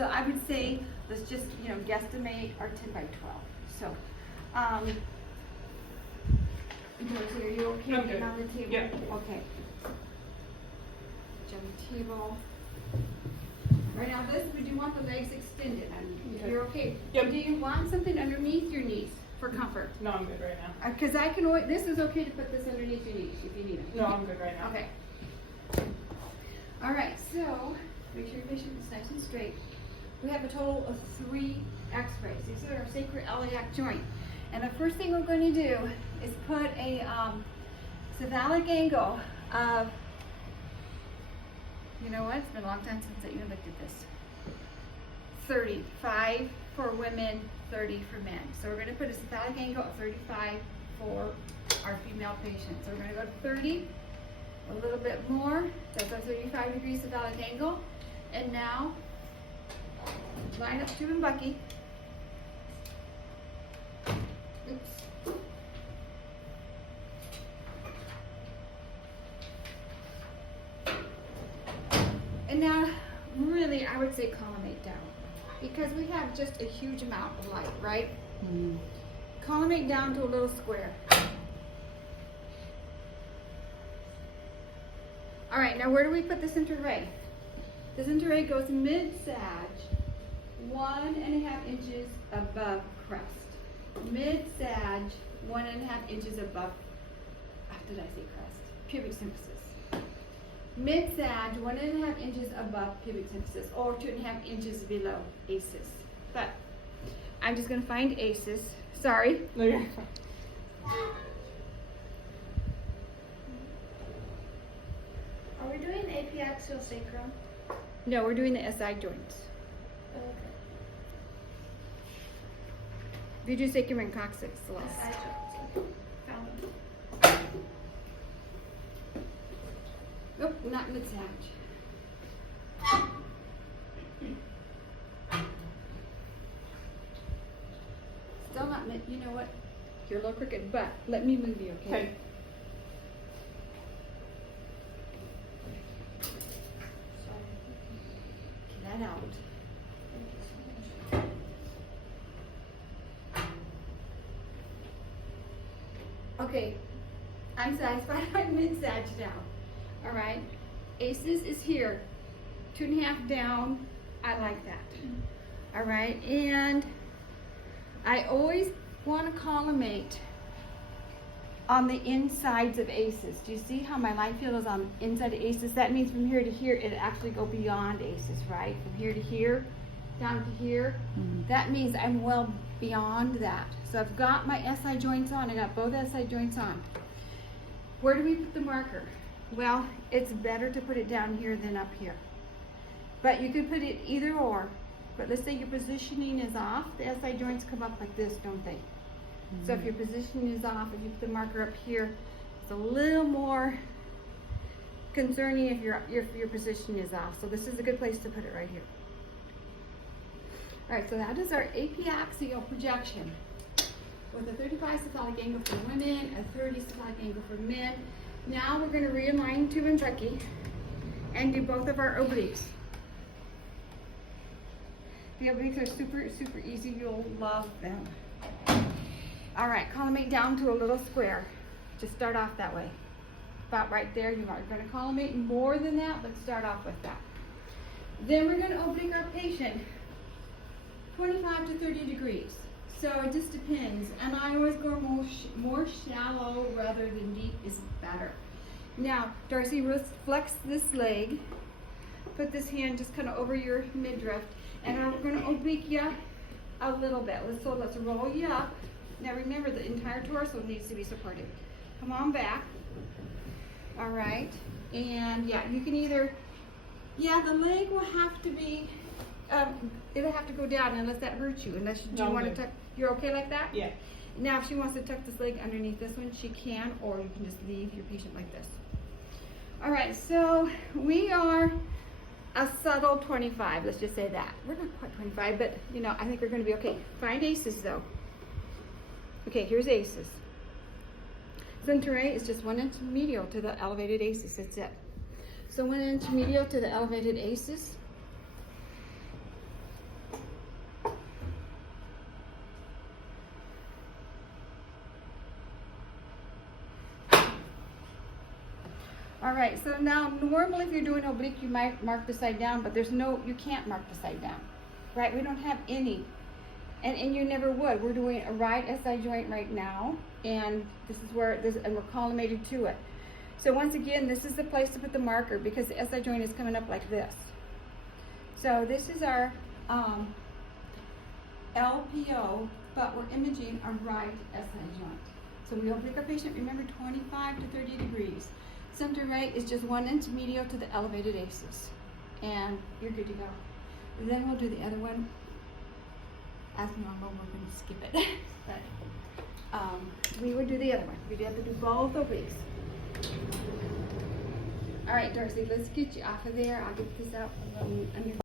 So I would say, let's just, guesstimate our 10 by 12. So, Dorsey, are you okay I'm getting good. on the table? Yep. Okay. Get on the table. Right now, this, we do want the legs extended. If Okay. you're okay. Yep. Do you want something underneath your knees for comfort? No, I'm good right now. Because I can always, this is okay to put this underneath your knees if you need it. No, I'm good right now. Okay. All right, so make sure your patient is nice and straight. We have a total of 3 x-rays. These are our sacroiliac joint. And the first thing we're going to do is put a cephalic angle of, you know what, it's been a long time since I even looked at this. 35 for women, 30 for men. So we're going to put a cephalic angle of 35 for our female patients. So we're going to go to 30, a little bit more. That's our 35 degree cephalic angle. And now, line up tube and Bucky. Oops. And now, really, I would say collimate down. Because we have just a huge amount of light, right? Mm-hmm. Collimate down to a little square. All right, now where do we put the center ray? The center ray goes mid-sag, 1.5 inches above crest. Mid-sag, 1.5 inches above, did I say crest? Pubic symphysis. Mid-sag, 1.5 inches above pubic symphysis, or 2.5 inches below ACES. But I'm just going to find ACES. Sorry. No, you're fine. Are we doing apiaxial sacrum? No, we're doing the SI joints. Okay. If you do sacrum and coccyx, Celeste. SI joints. Found them. Nope, not mid-sag. Still not mid, you know what? You're a little crooked, but let me move you, okay? Okay. Get that out. Okay, I'm satisfied. I'm mid-sag now. All right, ACES is here, 2.5 down. I like that. All right, and I always want to collimate on the insides of ACES. Do you see how my line field is on the inside of ACES? That means from here to here, it actually go beyond ACES, right? From here to here, down to here. Mm-hmm. That means I'm well beyond that. So I've got my SI joints on. I got both SI joints on. Where do we put the marker? Well, it's better to put it down here than up here. But you could put it either or. But let's say your positioning is off. The SI joints come up like this, don't they? Mm-hmm. So if your position is off, if you put the marker up here, it's a little more concerning if your position is off. So this is a good place to put it right here. All right, so that is our apiaxial projection with a 35 cephalic angle for women, a 30 cephalic angle for men. Now we're going to realign tube and Bucky and do both of our obliques. The obliques are super, super easy. You'll love them. All right, collimate down to a little square. Just start off that way. About right there. You are going to collimate more than that, but start off with that. Then we're going to oblique our patient 25 to 30 degrees. So it just depends. And I always go more shallow rather than deep is better. Now, Darcy, flex this leg. Put this hand just kind of over your midriff. And we're going to oblique you a little bit. Let's roll you up. Now remember, the entire torso needs to be supported. Come on back. All right. And yeah, you can either, the leg will have to be, it'll have to go down unless that hurts you. Unless you No, want to good. tuck, you're okay like that? Yeah. Now if she wants to tuck this leg underneath this one, she can, or you can just leave your patient like this. All right, so we are a subtle 25, let's just say that. We're not quite 25, but I think we're gonna be okay. Find ACES though. Okay, here's ACES. Center ray is just 1 inch medial to the elevated ACES, that's it. So 1 inch medial to the elevated ACES. All right, so now normally if you're doing oblique, you might mark the side down, but you can't mark the side down, right? We don't have any, and you never would. We're doing a right SI joint right now, and this is where and we're collimated to it. So once again, this is the place to put the marker because the SI joint is coming up like this. So this is our LPO, but we're imaging a right SI joint. So we oblique our patient, remember 25 to 30 degrees. Center right is just 1 inch medial to the elevated aces. And you're good to go. Then we'll do the other one. As normal, we're going to skip it. But we would do the other one. We'd have to do both obliques. All right, Darcy, let's get you off of there. I'll get this out under